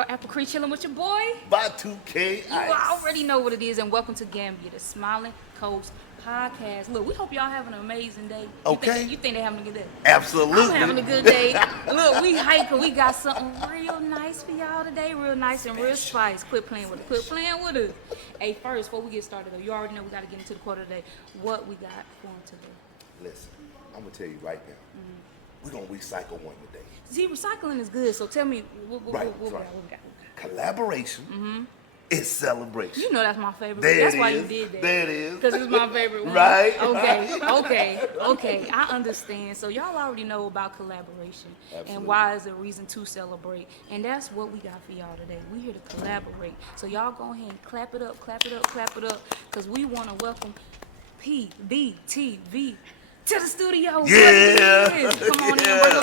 girl, Apple chilling with your boy. P.V.T.V You already know what it is, and welcome to Gambia, the Smiling Coast Podcast. Look, we hope y'all having an amazing day. You think they having a good day? Absolutely. I'm having a good day. Look, we hype, we got something real nice for y'all today, real nice and real spice. Quit playing with us. Hey, first, before we get started, though, you already know we got to get into the quote today. What we got for them today? Listen, I'm going to tell you right now. We're going to recycle one today. See, recycling is good, so tell me what we got. Collaboration is celebration. You know that's my favorite. There That's it why is. you did that. There it is. Because it's my favorite one. Right. Okay. I understand. So y'all already know about collaboration and why is a reason to celebrate. And that's what we got for y'all today. We here to collaborate. So y'all go ahead and clap it up, because we want to welcome P.V.T.V to the studio. Yeah. Come on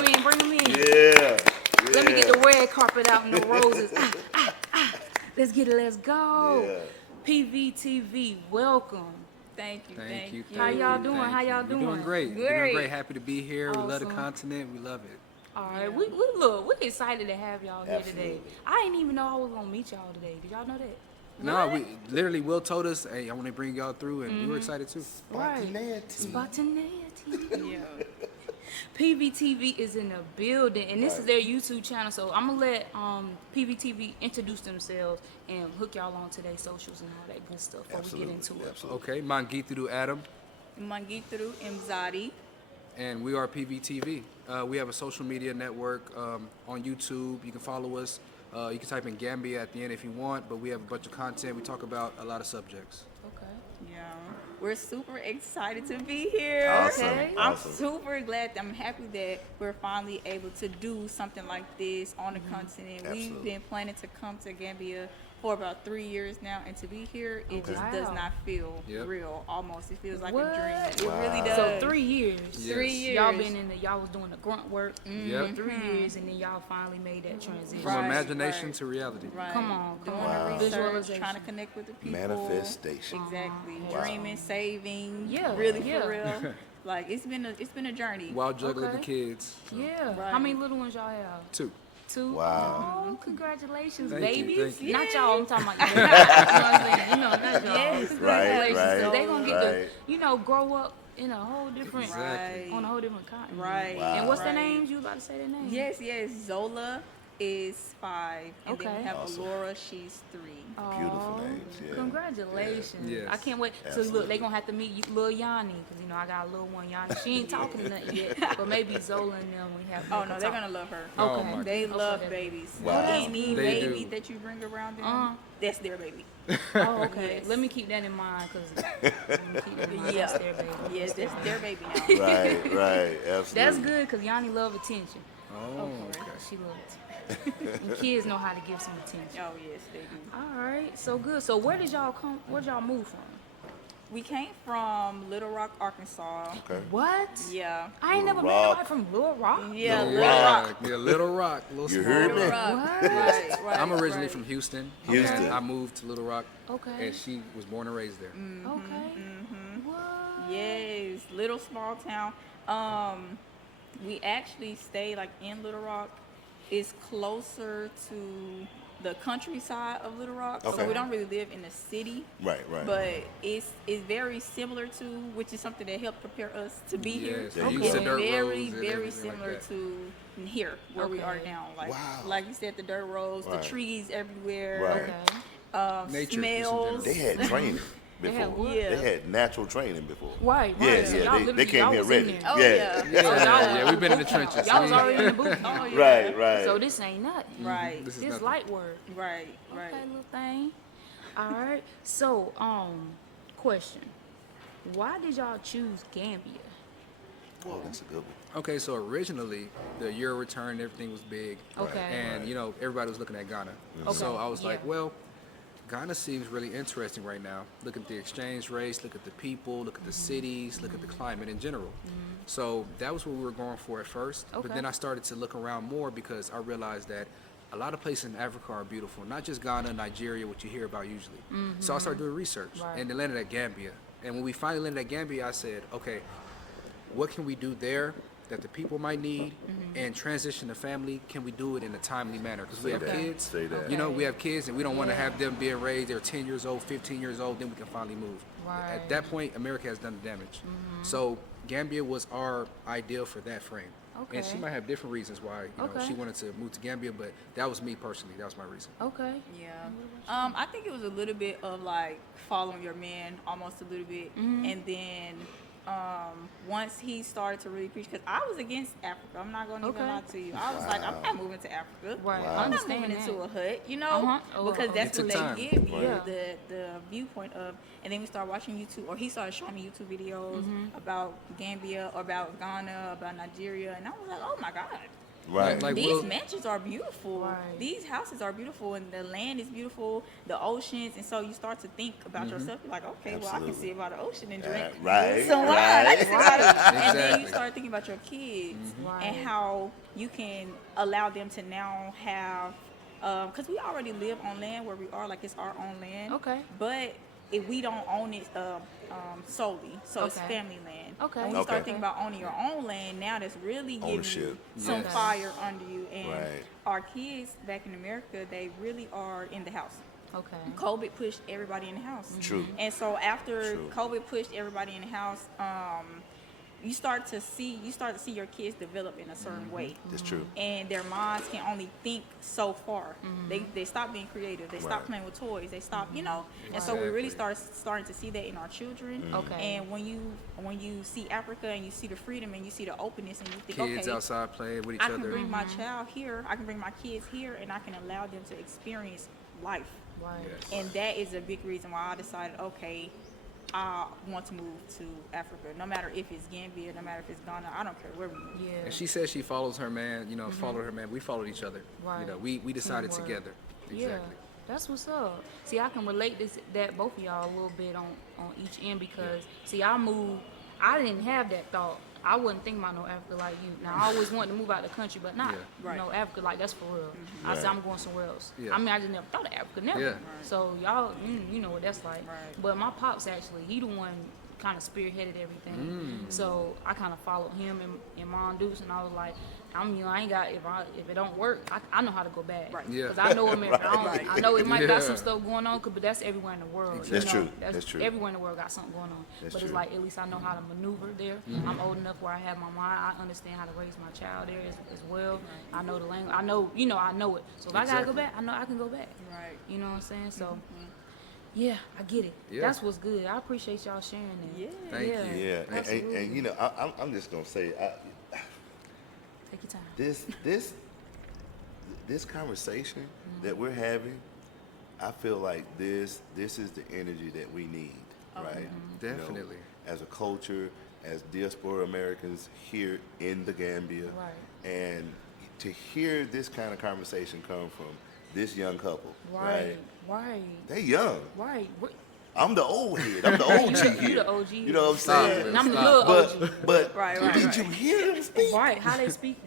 in, bring them in. Yeah. Let me get the red carpet out and the roses. Let's get it, let's go. Yeah. P.V.T.V, welcome. Thank you. How y'all doing? We're doing great. We're doing great. Happy to be here. Awesome. We love the continent. We love it. All right, we're excited to have y'all here today. I didn't even know I was gonna meet y'all today. Did y'all know that? No, we literally Will told us, hey, I want to bring y'all through, and we were excited too. Spontaneity. Yeah. P.V.T.V is in the building, and this is their YouTube channel. So I'm gonna let P.V.T.V introduce themselves and hook y'all on to their socials and all that good stuff before we get into it. Okay, Mangituru Adam, Mangituru Mzadi. and we are P.V.T.V. We have a social media network on YouTube. You can follow us. You can type in Gambia at the end if you want, but we have a bunch of content. We talk about a lot of subjects. Okay. Yeah, we're super excited to be here. Okay. I'm super glad. I'm happy that we're finally able to do something like this on the continent. We've been planning to come to Gambia for about 3 years now, and to be here, it just does not feel real. Almost, it feels like a dream. It really does. So 3 years. Yes. 3 years. Y'all been y'all was doing the grunt work Yep. for 3 years, and then y'all finally made that transition. From imagination to reality. Right. Come on. Doing the research, Visualization. trying to connect with the people. Manifestation. Exactly. Wow. Dreaming, saving. Yeah, Really yeah. for real. Like it's been a journey. While juggling the Okay. kids. Yeah. Right. How many little ones y'all have? 2. 2? Wow. Oh, congratulations, Thank you, babies. thank you. Not y'all, I'm talking about you. You know what I'm saying? You know, not y'all. Yes. Congratulations. Right, So they gonna get right. to, grow up in a whole different, Exactly. on a whole different continent. Right. Wow. And what's their Right. names? You about to say their names? Yes. Zola is 5, and then Okay. we have Awesome. Alora. She's 3. Beautiful Aw, names, yeah. Congratulations. Yeah. Yes. I can't wait. So Absolutely. look, they gonna have to meet little Yanni, because I got a little one, Yanni. She ain't talking to nothing yet, but maybe Zola and them we have. Oh no, they're gonna love her. Oh, Okay. my They love Okay. babies. Wow. Any They baby do. that you bring around them, that's their baby. Oh, okay. Yes. Let me keep that in mind, because Yeah. that's their baby. Yes, that's their baby now. Right. Absolutely. That's good, because Yanni love attention. Oh, okay. She loves attention. And kids know how to give some attention. Oh yes, they do. All right, so good. So where'd y'all move from? We came from Little Rock, Arkansas. Okay. What? Yeah. I ain't never Little met Rock. nobody from Little Rock. Yeah, Little Little Rock. Yeah, Little Rock. Little You small heard me? world. Rock. What? Right. I'm originally right. from Houston. Houston. And I moved to Little Rock, Okay. and she was born and raised there. Okay. What? Yes, little small town. We actually stay like in Little Rock. It's closer to the countryside of Little Rock, Okay. so we don't really live in the city. Right. But it's very similar to, which is something that helped prepare us to be here. Yes, they're used It's to dirt very, roads and very everything similar like that. to here where we are now. Like, Wow. like you said, the dirt roads, Right. the trees everywhere, Right. Okay. Nature, smells. They had training They before. had what? Yeah. They had natural training before. Right. Yeah, So yeah. y'all They literally- came y'all here was in ready. there. Oh, yeah. Yeah, we've been in the trenches. Y'all was already in the booth. Oh, yeah. Right. So this ain't nothing. Right, This is This nothing. light work. right. Okay, little thing. All right. So, question. Why did y'all choose Gambia? Oh, that's a good one. Okay, so originally the Euro return, everything was big. Okay. And, everybody was looking at Ghana. Okay, So I was like, yeah. well, Ghana seems really interesting right now. Look at the exchange rates, look at the people, look at the cities, look at the climate in general. So that was what we were going for at first. Okay. But then I started to look around more because I realized that a lot of places in Africa are beautiful, not just Ghana, Nigeria, what you hear about usually. So I started doing research Right. and then landed at Gambia. And when we finally landed at Gambia, I said, okay, what can we do there that the people might need and transition the family, can we do it in a timely manner? Because we have kids, Say that. you know, we have kids and we don't want to have them being raised, they're 10 years old, 15 years old, then we can finally move. Right. At that point, America has done the damage. So Gambia was our ideal for that frame. And she Okay. might have different reasons why, you know, Okay. she wanted to move to Gambia, but that was me personally, that was my reason. Okay. Yeah. I think it was a little bit of like following your man, almost a little bit, and then once he started to really preach, because I was against Africa. I'm not going to even lie to you. I was like, I'm not moving to Africa. Right. Wow. I I'm not understand moving that. into a hut, you know, Oh, because that's It what took time. they give you, Yeah. the viewpoint of. And then we started watching YouTube, or he started showing me YouTube videos about Gambia, or about Ghana, about Nigeria, and I was like, oh my God. Right. Like, These Will- mansions are beautiful. Right. These houses are beautiful, and the land is beautiful, the oceans, and so you start to think about yourself. You're like, okay, well, I can Absolutely. sit by the ocean and drink Right, some wine. right. I can sit by the- And then Exactly. you start thinking about your kids Right. and how you can allow them to now have, because we already live on land where we are, like it's our own land. Okay. But if we don't own it solely, so it's Okay. family land. Okay. And when you start Okay. thinking about owning your own land, now that's really giving you Ownership. some Yes. fire under you. And Right. our kids back in America, they really are in the house. Okay. COVID pushed everybody in the house. True. And so after True. COVID pushed everybody in the house, you start to see your kids develop in a certain way. That's true. And their minds can only think so far. They stop being creative. They stop Right. playing with toys. They stop, you know. And so we really Exactly. starting to see that in our children. Okay. And when you see Africa and you see the freedom and you see the openness and you think, Kids okay, outside playing with each I other. can bring my child here. I can bring my kids here, and I can allow them to experience life. Right. Yes. And that is a big reason why I decided, okay, I want to move to Africa. No matter if it's Gambia, no matter if it's Ghana, I don't care where we move. Yeah. And she says she follows her man, you know, followed her man. We followed each other. Right. You know, we decided Teamwork. together. Yeah, Exactly. that's what's up. See, I can relate that both of y'all a little bit on each end because see, I didn't have that thought. I wasn't thinking about no Africa like you. Now I always wanted to move out of the country, but not Yeah. Right. no Africa like that's for real. I said Right. I'm going somewhere else. Yeah. I mean, I just never thought of Africa, never. Yeah. So y'all, you know what that's like. Right. But my pops actually, he the one kind of spearheaded everything. So I kind of followed him and Mom Deuce, and I was like, I ain't got if it don't work, I know how to go back. Right. Yeah. Because I know America. I know it might got some Yeah. stuff going on, but that's everywhere in the world. That's you know? true. That's true. Everywhere in the world got something going on. That's but true. it's like at least I know how to maneuver there. I'm old enough where I have my mind. I understand how to raise my child there as well. I know the language. I know it. So if I gotta go Exactly. back, I know I can go back. Right. You know what I'm saying? So. Yeah, I get it. Yeah. That's what's good. I appreciate y'all sharing that. Yeah. Thank you. Yeah. And Absolutely. you know, I'm just gonna say, Take your time. this conversation that we're having, I feel like this is the energy that we need, right? You know, Definitely. as a culture, as diaspora Americans here in the Gambia, Right. and to hear this kind of conversation come from this young couple, Right. They young. Right. I'm the old head. I'm the OG here. You the OG. You know what I'm Stop, saying? Will, And I'm the stop. little OG. But Right, did right. you hear them speak? Right. How they speaking?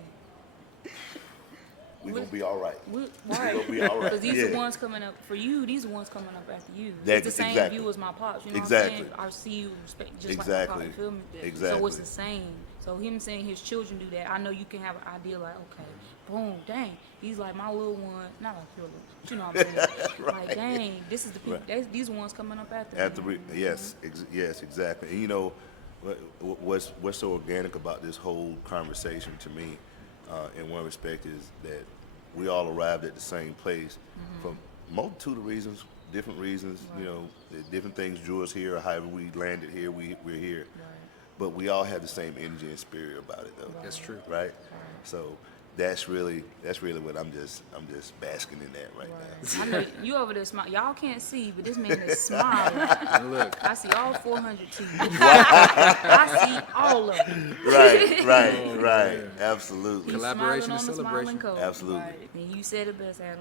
We're gonna be all right. Right. gonna be all right. Because these Yeah. are ones coming up for you. These are ones coming up after you. That- It's the same exactly. view as my pops. You know Exactly. what I'm saying? I see you, respect, just Exactly. like my pop. You feel me? Exactly. So it's the same. So him saying his children do that, I know you can have an idea like, okay, boom, dang, he's like my little one. Not like your little, but you know what I'm saying? Like, dang, this is the people. Right. These ones coming up after. me. Yes, exactly. And you know, what's so organic about this whole conversation to me, in one respect, is that we all arrived at the same place for multitude of reasons, different reasons. You know, different things drew us here, or however we landed here, we're here. Right. But we all have the same energy and spirit about it, though. That's true. Right? So that's really what I'm just basking in that right now. I know you over there smiling. Y'all can't see, but this man is smiling. And look, I see all 400 teeth. I see all of them. Right. Absolutely. He's Collaboration smiling and on the smiling celebration. coat. Absolutely. And you said it best, Adam.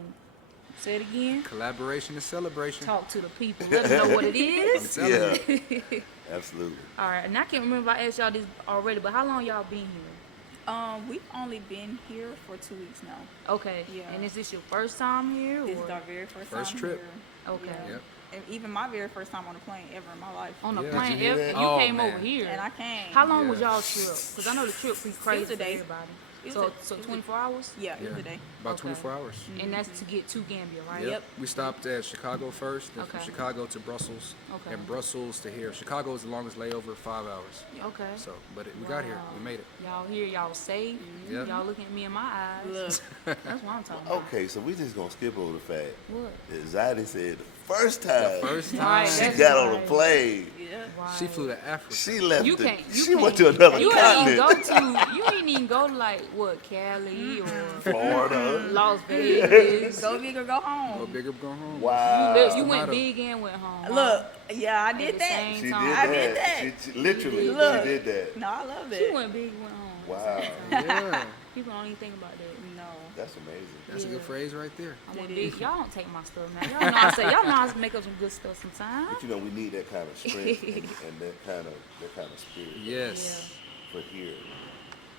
Say it again. collaboration and celebration. Talk to the people. Let them know what it I'm is. telling Yeah. you. Absolutely. All right. And I can't remember if I asked y'all this already, but how long y'all been here? We've only been here for 2 weeks now. Okay. Yeah. And is this your first time here? This or? is our very first First time trip. here. Okay. Yeah. Yep. and even my very first time on a plane ever in my life. On the Yeah. plane, Did you hear that? and you Oh, came man. over here. And I came. How long was Yeah. y'all trip? Because I know the trip pretty It crazy was a for day. everybody. It was So a- it was a- 24 hours? Yeah, it was a day. About Okay. 24 hours. And that's to get to Gambia, right? Yep. We stopped at Chicago first, then from Okay. Chicago to Brussels, Okay. and Brussels to here. Chicago is the longest layover, 5 hours. Okay. So, but we got here, Wow. we made it. Y'all here, y'all safe. Yep. Y'all looking at me in my eyes. Look, That's what I'm talking about. Okay, so we just gonna skip over the fact What? that Zadie said the first time First Right, time she that's got on a right. plane, yeah. Right. she flew to Africa. she left. You can't. You she went to can't. another You ain't even continent. go to. You ain't even go to like what Cali or Florida. Las Vegas. Go big or go Go home. big or go home. Wow. Look, you the went motto. big and went home. huh? Look, yeah, I At did the that. same She did time. that. I did that. She literally, Look. she did that. No, I love She it. went big, went home. Wow, Yeah, People don't even think about that. No. that's amazing. that's a good Yeah. phrase right there. I went It big. is. Y'all don't take my stuff, man. Y'all know I say y'all know I make up some good stuff sometimes. But you know, we need that kind of strength and that kind of spirit Yes. for here.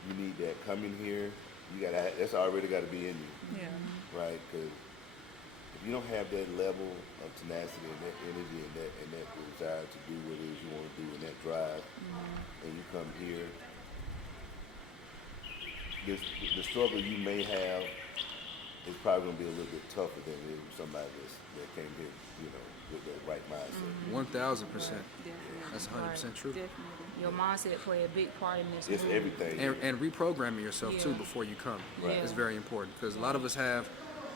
You need that coming here. You gotta. That's already got to be in you, Yeah. right? Because if you don't have that level of tenacity and that energy and that desire to do what it is you want to do and that drive, and you come here, the struggle you may have is probably gonna be a little bit tougher than it is with somebody that came here, you know, with the right mindset. 1,000%. Definitely. That's 100% true. Definitely. Your mindset play a big part in this. It's move. everything. And reprogramming yourself too Yeah. before you come Right. is very important because a lot of us have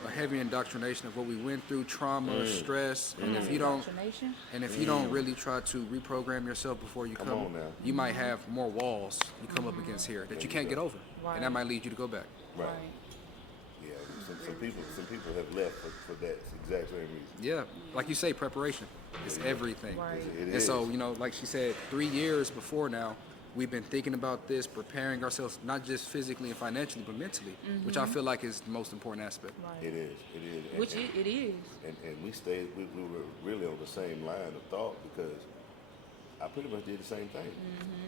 a heavy indoctrination of what we went through, trauma, stress, and if you don't really try to reprogram yourself before you Come come, on now. you might have more walls you come up against here that you can't get over, and that Right. might lead you to go back. Right. Yeah. Some people have left for that exact same reason. Yeah, like you say, preparation is everything. Right. It And so, is. you know, like she said, 3 years before now, we've been thinking about this, preparing ourselves, not just physically and financially, but mentally, which I feel like is the most important aspect. Right. It is. It is. And, Which and, it is. and we stayed. We were really on the same line of thought because I pretty much did the same thing.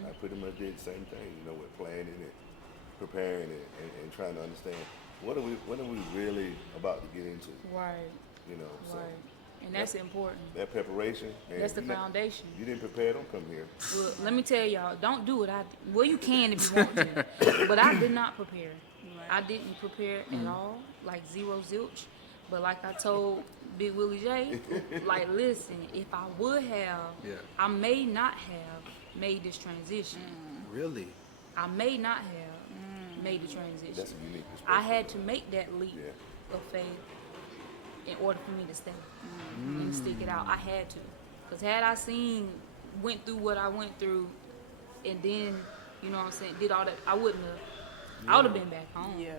I pretty much did the same thing. You know, with planning and preparing and trying to understand what are we really about to get into. Right. You know. So Right. And that's important. that preparation. Man, That's the you not- foundation. You didn't prepare. Don't come here. Well, let me tell y'all, don't do what I did. Well, you can if you want to, but I did not prepare. I didn't prepare at all, like zero zilch. But like I told Big Willie J, like listen, if I would have, Yeah. I may not have made this transition. Really? I may not have made the transition. That's a unique perspective. I had to make that leap Yeah. of faith in order for me to stay and stick it out. I had to, because had I went through what I went through, and then, you know what I'm saying, did all that, I wouldn't have. I would have been back home. Yeah.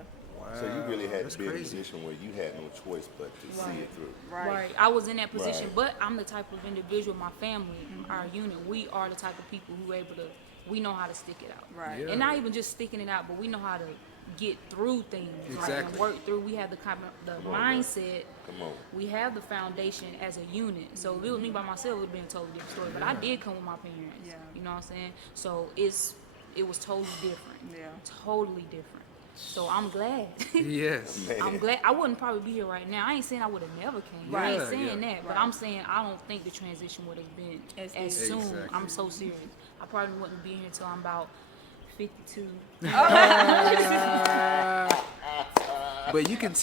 So you really had That's to be in a crazy. position where you had no choice but to see it through. Right. I was in that position, Right. but I'm the type of individual, my family, our unit, we are the type of people who we know how to stick it out. Right. Yeah. And not even just sticking it out, but we know how to get through things. Like, and Exactly. work through. We have the on, mindset. Come on. We have the foundation as a unit. So if it was me by myself, it would have been a totally different story. But I did come with my parents. Yeah. You know what I'm saying? So it was totally different. Yeah. Totally different. So I'm glad. Yes. Man. I'm glad. I wouldn't probably be here right now. I ain't saying I would have never came. I ain't Yeah, saying yeah. that, but I'm saying I don't think the transition would have been As as easy. soon. Exactly. I'm so serious. I probably wouldn't be here until I'm about 52. But you can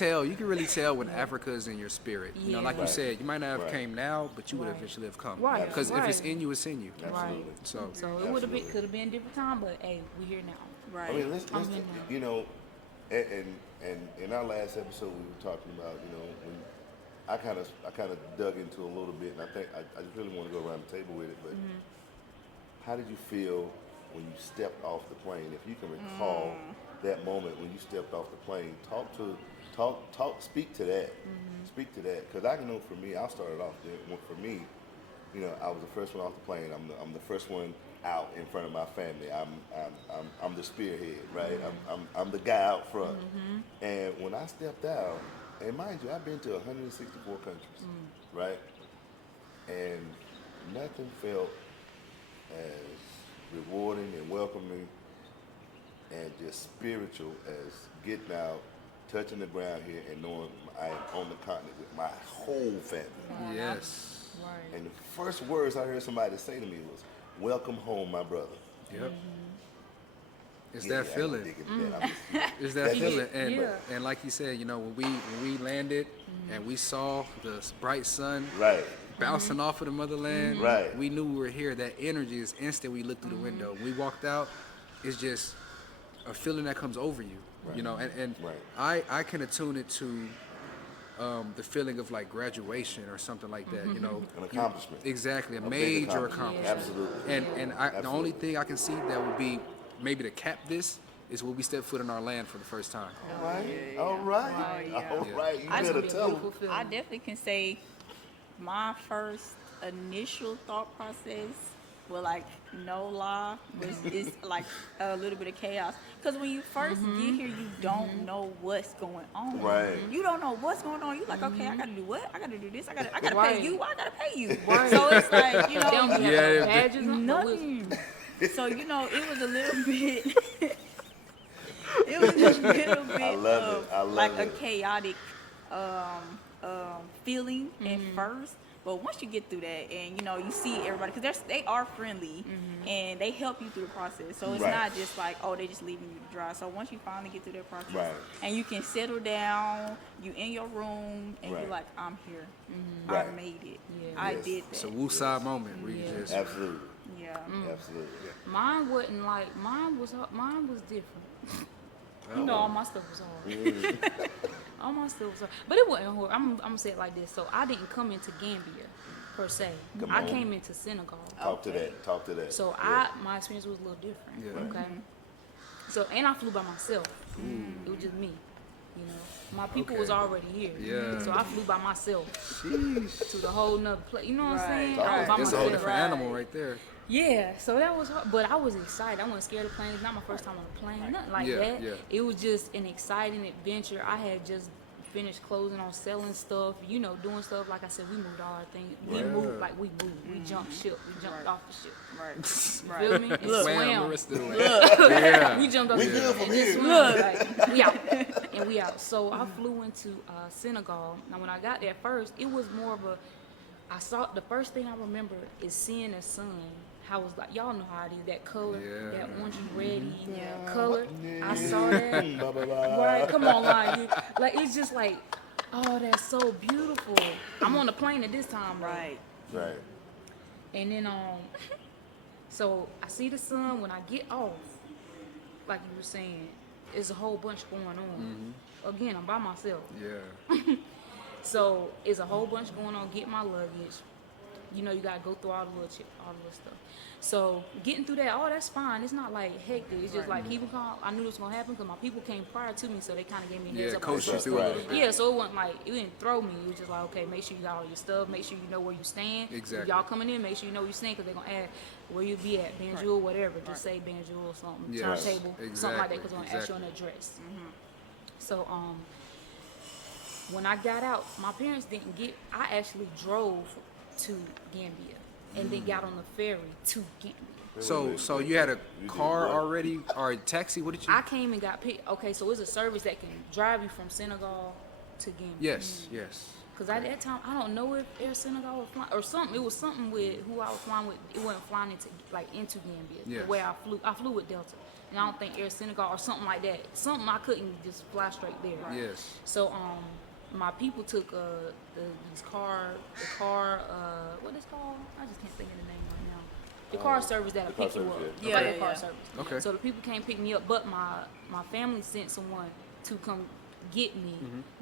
really tell when Africa is in your spirit. You know, like Yeah. you said, you might not have Right. came now, but you would Right. eventually have come. Right, Because if it's right. in you, it's in you. Absolutely. So, So it would have been, Absolutely. could have been a different time, but hey, we here now. Right. I mean, let's I'm here now. you know, and in our last episode we were talking about, you know, when I kind of dug into a little bit, and I think I just really want to go around the table with it. But how did you feel when you stepped off the plane? If you can recall that moment when you stepped off the plane, speak to that. Speak to that, because I know for me, I started off there. For me, you know, I was the first one off the plane. I'm the first one out in front of my family. I'm the spearhead, right? I'm the guy out front. And when I stepped out, and mind you, I've been to 164 countries, right? And nothing felt as rewarding and welcoming and just spiritual as getting out, touching the ground here, and knowing I am on the continent with my whole family. yes. Right. And the first words I heard somebody say to me was, "Welcome home, my brother." Yep. It's Yeah, that I ain't feeling. gonna dig into that. I'm just- It's that feeling, and Yeah. and like you said, you know, when we landed and we saw the bright sun Right. bouncing off of the motherland, Right. we knew we were here. That energy is instant. We looked through the window. We walked out. It's just a feeling that comes over you, you know. And Right. I can attune it to the feeling of like graduation or something like that, you know. An accomplishment. Exactly, a big major accomplishment. accomplishment. Absolutely. And the only thing I can see that would be maybe to cap this is when we step foot in our land for the first time. All right. All right. yeah. All right. You It's better gonna be a tell beautiful them. feeling. I definitely can say my first initial thought process, well, like no lie, is like a little bit of chaos. Because when you first get here, you don't know what's going on. Right. You don't know what's going on. You're like, okay, I gotta do what? I gotta do this. I gotta Right. pay you. I gotta pay you. Right. So it's like, you They don't know, be Yeah, having yeah. badges on, but we'll- nothing. So you know, it was a little bit. It was a little bit I love of it. I love like a it. chaotic feeling at first, but once you get through that and you know you see everybody because they are friendly and they help you through the process. So it's Right. not just like they just leaving you to dry. So once you finally get through that process Right. and you can settle down, you in your room and Right. you're like, I'm here, Right. I made it, Yeah. I Yes. did It's a that. woosah moment where you just Absolutely. Yeah. Absolutely. Mine wasn't like mine was different. You know, all my stuff was hard. All my stuff was hard, but it wasn't hard. I'm gonna say it like this. So I didn't come into Gambia per se. Come I on. came into Senegal. Talk to that. Talk to that. So Yeah. my experience was a little different. Yeah. Okay. So and I flew by myself. It was just me. You know, my people Okay. was already here. Yeah. So I flew by myself sheesh. to the whole nother place. You know what I'm Right. saying? I was by It's a whole myself. different animal right there. Yeah, so that was hard, but I was excited. I wasn't scared of planes. It's not my first time on a plane, nothing like Yeah, that. yeah. It was just an exciting adventure. I had just finished closing on selling stuff, you know, doing stuff. Like I said, we moved all our things. We Yeah. moved like we moved. We jumped ship. We jumped off the ship. Right. Feel me? And Swam the swam. rest of the way. Yeah. We jumped off We the good ship from and here. just swam. Like, we out. And we out. So I flew into Senegal. Now, when I got there first, it was more of a, the first thing I remember is seeing the sun. How it was like, y'all know how it is, that color, Yeah. that orange reddy color. I saw that. Blah, blah, blah. Right, come on, line. Like, it's just like, oh, that's so beautiful. I'm on the plane at this time, right? Right. Right. And then, so I see the sun when I get off, like you were saying, there's a whole bunch going on. Again, I'm by myself. Yeah. So it's a whole bunch going on, get my luggage. You know, you gotta go through all the little stuff. So getting through that, that's fine. It's not like hectic. It's just like people calm. I knew this was gonna happen because my people came prior to me, so they kind of gave me a heads Yeah, up. coached you on through a stuff. little bit. Yeah, so it wasn't like it didn't throw me. It was just like, okay, make sure you got all your stuff. Make sure you know where you stand. Exactly. If y'all coming in, make sure you know where you stand because they're gonna add where you be at, Banjul, whatever. Just say Banjul or something, Yes, turntable, something like that, because they're gonna ask you exactly. an address. So when I got out, my parents didn't get. I actually drove to Gambia and then got on the ferry to Gambia. So you had a did car what? already or a taxi? What did you? I came and got picked. Okay, so it's a service that can drive you from Senegal to Gambia. Yes, yes. Because at that time, I don't know if Air Senegal was flying or something. It was something with who I was flying with. It wasn't flying into Gambia. Yes. The way I flew with Delta, and I don't think Air Senegal or something like that. Something I couldn't just fly straight there. Yes. So my people took the car, what is it called? I just can't think of the name right now. The car service that'll car pick you service, up. yeah. Like Yeah, the car yeah. service. Okay. So the people came pick me up, but my family sent someone to come get me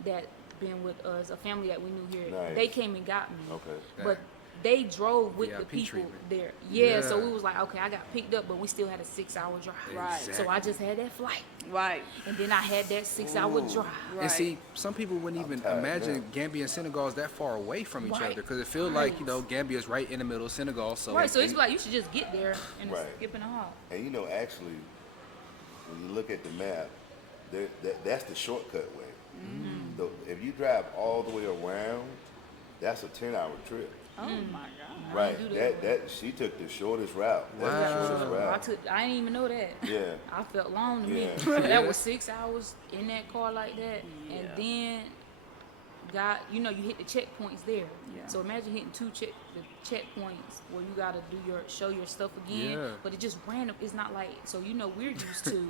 that been with us, a family that we knew here. Nice. They came and got me. Okay. But they drove with the VIP people treatment. there. Yeah, so Yeah. we was like, okay, I got picked up, but we still had a 6-hour drive. Right. So I just had that flight. Right. And then I had that 6-hour drive. And see, some people wouldn't even tired imagine now. Gambia and Senegal is that far away from each Right. other because it feels Right. like, you know, Gambia is right in the middle of Senegal. So Right, so it's like you should just get there and Right. skip and a hop. And you know, actually, when you look at the map, that's the shortcut way. If you drive all the way around, that's a 10-hour trip. Oh my God. Right. do that That she took the shortest route. That's the shortest route. I didn't even know that. Yeah. I felt long to me. Yeah. That was 6 hours in that car like that, and then you hit the checkpoints there. Yeah. So imagine hitting the checkpoints where you gotta show your stuff again. Yeah. But it just random. It's not like, so we're used to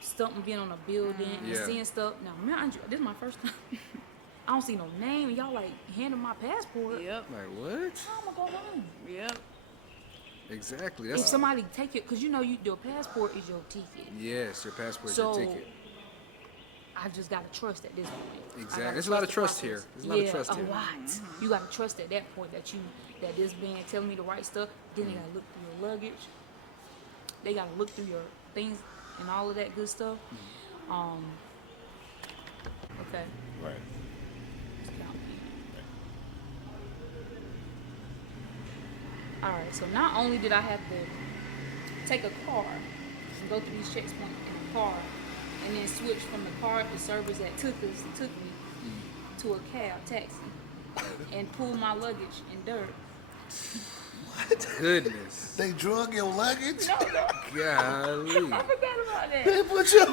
something being on a building and Yeah. seeing stuff. Now, mind you, this is my first time. I don't see no name, and y'all like handing my passport. Yep. Like what? How am I gonna run? Yep. Exactly. If That's somebody take it, because your passport is your ticket. yes. Your passport is So your ticket. I just gotta trust at this point. I Exactly. gotta There's a lot of the trust process. here. There's a lot of trust a here. lot. You gotta trust at that point that this man telling me the right stuff. Then they gotta look through your luggage. They gotta look through your things and all of that good stuff. Okay. Right. Let's count. All right. So not only did I have to take a car and go through these checkpoints in a car, and then switch from the car the service that took me to a taxi, and pull my luggage in dirt. Goodness. They drug your luggage? No, Golly. I forgot about that. They put you.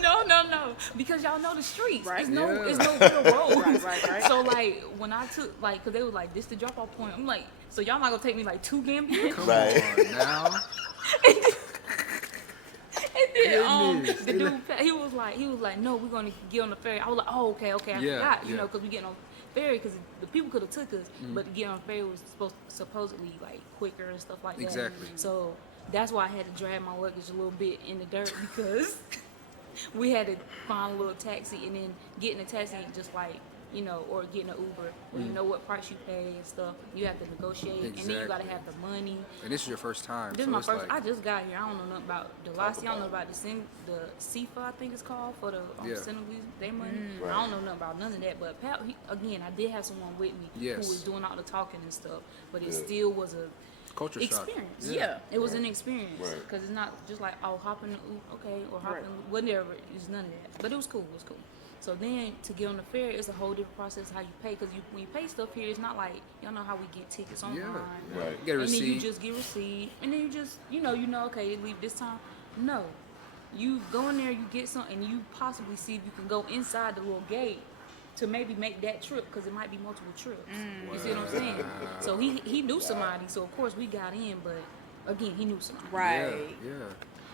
No. Because y'all know the streets. Right. It's Yeah. it's no real road. Right. So like when I took cause they was like this the drop off point. I'm like, so y'all not gonna take me like to Gambia? Come Right. on now. And then Goodness. the dude he was like, no, we're gonna get on the ferry. I was like, oh, okay, I Yeah, forgot, yeah. because we getting on ferry because the people could have took us, but to get on the ferry was supposedly like quicker and stuff like that. Exactly. So that's why I had to drag my luggage a little bit in the dirt because we had to find a little taxi and then get in a taxi and just like, or getting an Uber, where you know what price you pay and stuff. You have to negotiate, and then you gotta Exactly. have the money. And this is your first time. This is so my it's first. like, I just got here. I don't know nothing about the Lassie. I don't know about the CFA, I think it's called, for the Yeah. Senegalese day money. Right. I don't know nothing about none of that. But Pat, again, I did have someone with me Yes. who was doing all the talking and stuff. But it Good. still was a culture shock. experience. Yeah. It was an experience Right. because it's not just like hop in the okay or hop Right. in whatever. It's none of that. But it was cool. It was cool. So then to get on the ferry, it's a whole different process how you pay because when you pay stuff here, it's not like y'all know how we get tickets online. Yeah. Right. Get a And then you receipt. just get receipt, and then you just, okay, leave this time. No, you go in there, you get some, and you possibly see if you can go inside the little gate to maybe make that trip because it might be multiple trips. You see what I'm saying? So he knew somebody, so of course we got in, but again, he knew somebody. Right. Yeah.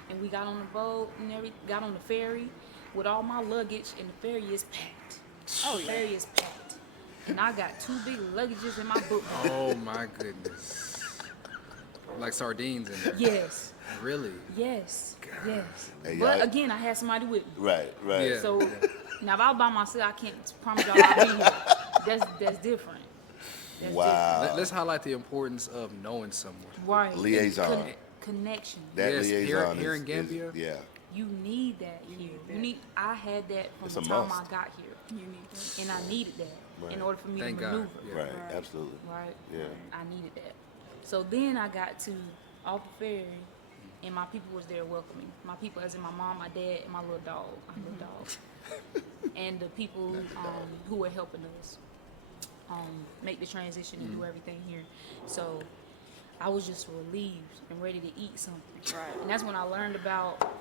And we got on the boat and got on the ferry with all my luggage, and the ferry is packed. Oh, The yeah. ferry is packed. And I got 2 big luggages in my book bag. Oh my goodness. Like sardines in there. Yes. Really? Yes. Hey, But y'all- again, I had somebody with me. Right. Yeah. So now if I was by myself, I can't promise y'all I'll be here. That's different. That's Wow. Let's highlight the importance of knowing someone. different. Right. Liaison. Connection. That Yes, liaison here is, in Gambia. yeah. You need that here. I had that from It's the a time must. I got here. You need that. And I needed that Right. in order for me Thank to God. maneuver. Yeah. Right. Right. Absolutely. Right? Yeah. I needed that. So then I got to off the ferry, and my people was there welcoming. My people, as in my mom, my dad, and my little dog. My little dog. And the people who were helping us make the transition and do everything here. So I was just relieved and ready to eat something. Right. And that's when I learned about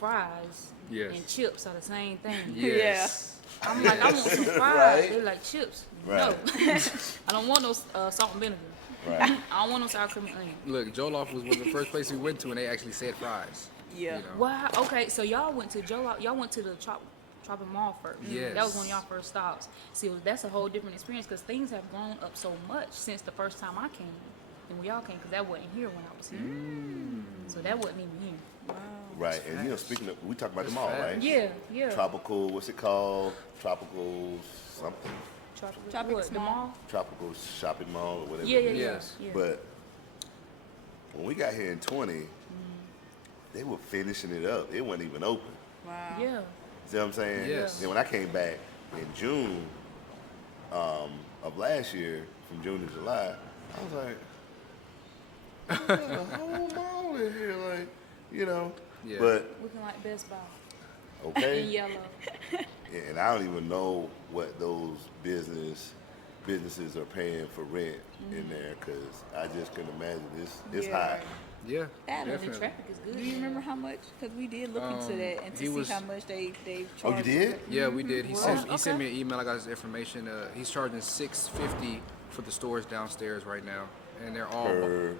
fries Yes. and chips are the same thing. Yes. I'm like, I want some fries. Right. They're like chips. Right. No, I don't want no salt and vinegar. Right. I don't want no sour cream and onion. Look, Jollof was the first place we went to, and they actually said fries. Yeah. You know? Wow. Okay, so y'all went to Jollof. Y'all went to the Tropic Mall first. Yes. That was one of y'all first stops. See, that's a whole different experience because things have grown up so much since the first time I came and when y'all came, because that wasn't here when I was here. So that wasn't even here. Right. And speaking of, we talk about the mall, That's right? Yeah. Tropical. What's it called? Tropical something. Tropic What, the Mall? mall? Tropical shopping mall or whatever. Yeah. it is. Yes. But when we got here in 20, they were finishing it up. It wasn't even open. Wow. Yeah. See what I'm saying? Yes. And when I came back in June of last year, from June to July, I was like, "There's a whole mall in here, like, Yeah. But Looking like Best Buy in okay, yellow. and I don't even know what those businesses are paying for rent in there, because I just couldn't imagine it's Yeah. high. Yeah, Adam, The definitely. traffic is good. do you remember how much? Because we did look into that and to he see was- how much they Oh, you charged. did? Yeah, we did. He Well, sent me okay. an email. I got his information. He's charging $650 for the stores downstairs right now, and they're all per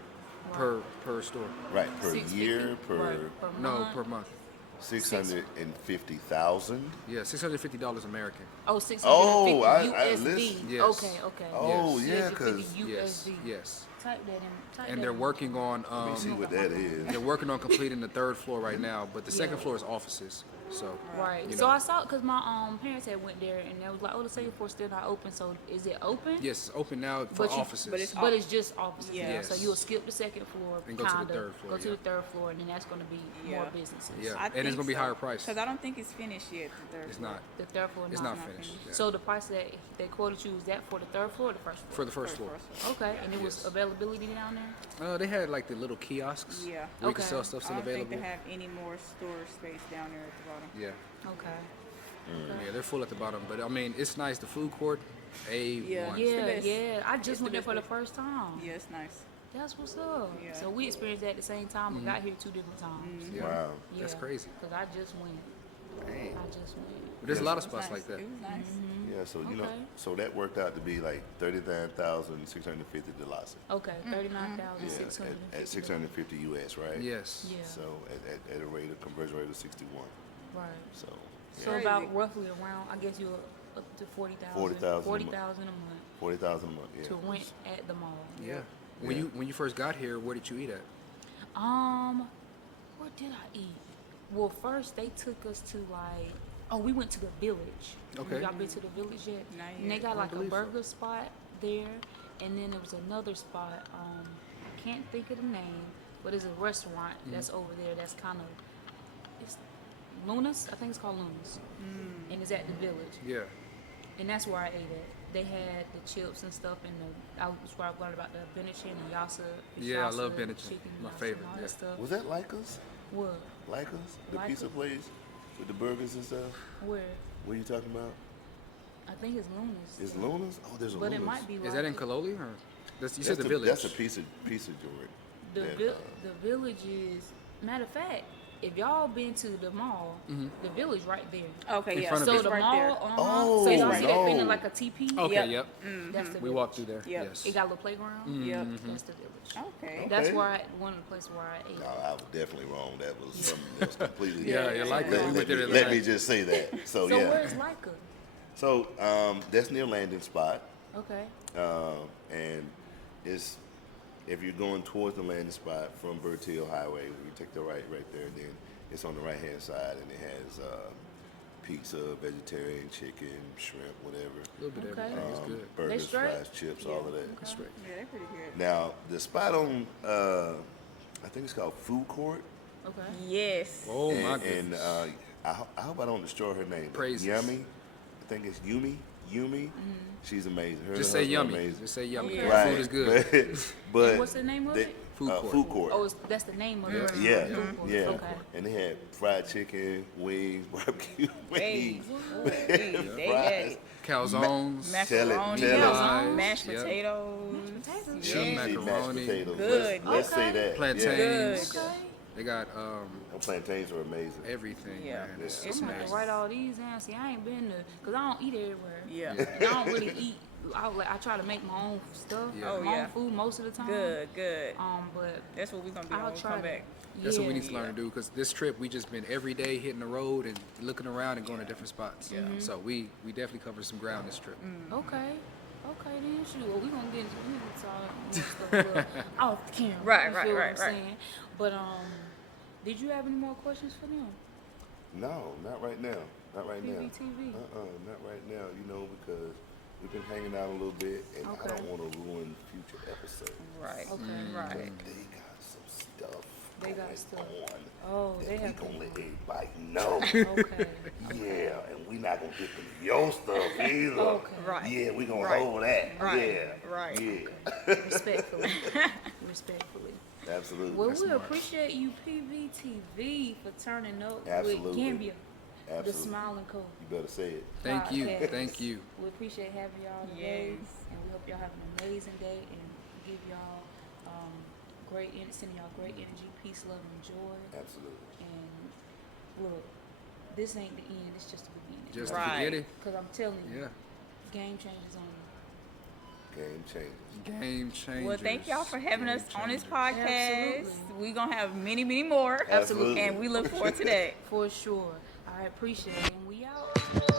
store. Right, per 650? year, per Right, per No, month. per month. 650,000. Yeah, $650 American. Oh, 650 Oh, I USD. listen. Yes. Okay. Oh, Yes. yeah, 650 Yes, USD. yes. Type that in. Type And that they're in. working on Let me see what that is. they're working on completing the third floor right now, but the second Yeah. floor is offices. So Right. you So know. I saw because my parents had went there and they was like, oh, the second floor's still not open. So is it open? Yes, it's open now for But offices. but it's just offices. Yeah. now. Yes. So you'll skip the second floor, And go to the kinda, third floor, Go to yeah. the third floor, and then that's going to be more Yeah. businesses. Yeah. I And it's think gonna be higher priced. Because I don't think it's finished yet. The third It's floor. not. The third floor, It's no. not finished. Yeah. So the price that they quoted you, is that for the third floor or the first floor? For the first floor. Okay, and it was Yes. availability down there? They had like the little kiosks Yeah. where you could Okay. sell stuff I still don't think available. they have any more storage space down there at the bottom. Yeah. Okay. Yeah, they're full at the bottom, but I mean, it's nice. The food court, A1. Yeah. Yeah, best. yeah. I It's just the went there best for the place. first time. Yeah, it's nice. That's what's up. Yeah. So we experienced that at the same time, but got here 2 different times. Yeah. Wow. Yeah. That's crazy. Because I just went. Dang. I just went. But there's a lot of It was spots nice. like that. It was nice. Yeah, so you know, Okay. so that worked out to be like $39,650. Okay, Yeah, 39,600. at 650 US, right? Yes. Yeah. So at a rate of conversion rate of 61. Right. So So Crazy. about roughly around, I guess you're up to 40,000. 40,000 a month. 40,000 a month 40,000 a month. Yeah. to rent at the mall. Yeah. When you first got here, where did you eat at? Where did I eat? Well, first they took us to we went to the Village. Okay. Y'all been to the Village yet? Not And they yet. got I like a believe so. burger spot there, and then there was another spot. I can't think of the name, but it's a restaurant that's over there. That's kind of it's Luna's. I think it's called Luna's, and it's at the Village. Yeah. And that's where I ate at. They had the chips and stuff, and I was where I learned about the Benachin and Yassa. Yeah, I love Yassa, Benachin. chicken My Yassa favorite, and all yeah. that stuff. Was that Lycos? What? Lycos? The Lycos? pizza place with the burgers and stuff? Where? What are you talking about? I think it's Luna's. Is Luna's? Oh, there's a But Luna's. it might be. Is that in Lycos. Kaloli or? You said the Village. That's a pizza joint. The that, the Village is. Matter of fact, if y'all been to the mall, the Village right there. Okay, In yeah. front of So it. the right mall, there. Oh, so y'all see that no. thing like a TP? Okay. Yep. Yep. That's the We Village. walked through there. Yep. Yes. It got a little playground. Yep. That's the Village. Okay. That's Okay. where one of the places where I ate. No, I was definitely wrong. That was something that was completely Yeah, different. you like Let, it. We went there let me tonight. just say that. So, So yeah. where's Leica? So that's near landing spot. Okay. And it's if you're going towards the landing spot from Bertil Highway, you take the right there, then it's on the right hand side, and it has pizza, vegetarian, chicken, shrimp, whatever. A little bit of Okay. everything. It's good. Burgers, straight? fries, chips, all of that. It's straight. Yeah, they're pretty good. Now the spot on I think it's called Food Court. Okay. Yes. Oh my and goodness. I hope I don't destroy her name. but Praises. Yummy. I think it's Yumi. She's amazing. Her Just and say her husband yummy. Amazing. Just say yummy. Okay. Right. Food is good. but And what's the name of it? Food Court. Food Court. Oh, that's the name of the restaurant. Yeah, Food Court. yeah. Okay. And they had fried chicken, wings, barbecue Hey, wings, hey, they fries. Calzones. Tell it, macaroni, tell it. mashed Yep. potatoes. Potatoes. Cheesy mashed macaroni. potatoes. Good. Let's say Okay. that. Plantains. Good. Okay. They got Yeah. Plantains are amazing. everything. Yeah. Man. It's Yeah. I'm gonna have to amazing. write all these down. See, I ain't been there because I don't eat everywhere. Yeah. And I don't really eat. I try to make my own stuff, Yeah. Oh, my yeah. own food most of the time. Good, good. But That's what we're gonna be I'll on when we try come to- back. That's what we need to Yeah. learn to do because this trip we just been every day hitting the road and looking around and going to different spots. Yeah. So we definitely covered some ground this trip. Okay, then shoot. Well, we gonna get into more stuff a little off camera. Right, you right, feel what right, I'm right. saying? But did you have any more questions for them? No, not right now. Not right now. PVTV. Not right now. You know, because we've been hanging out a little bit, and I Okay. don't want to ruin future episodes. Right. Okay. Right. They got some stuff. They got going stuff. on Oh, that they we have. gonna let everybody know. Okay. Yeah, and we not gonna get into your stuff either. Okay. Right. Yeah, we gonna Right. hold that. Right. Yeah. Right. Yeah. Respectfully. Respectfully. Absolutely. Well, That's we smart. appreciate you, PVTV, for turning up Absolutely. with Gambia, the Absolutely. Smiling Coast. You better say it. Thank you. podcast. Thank you. We appreciate having y'all today, Yes. and we hope y'all have an amazing day and give y'all sending y'all great energy, peace, love, and joy. Absolutely. And look, this ain't the end. It's just the beginning. Just Right. the beginning. Because I'm telling you, Yeah. game changes on you. Game changers. Game changers. Well, thank y'all for having Game us on this changers. podcast. Absolutely. We're going to have many, many more. Absolutely. And we look forward to that. For sure. I appreciate it. And we out.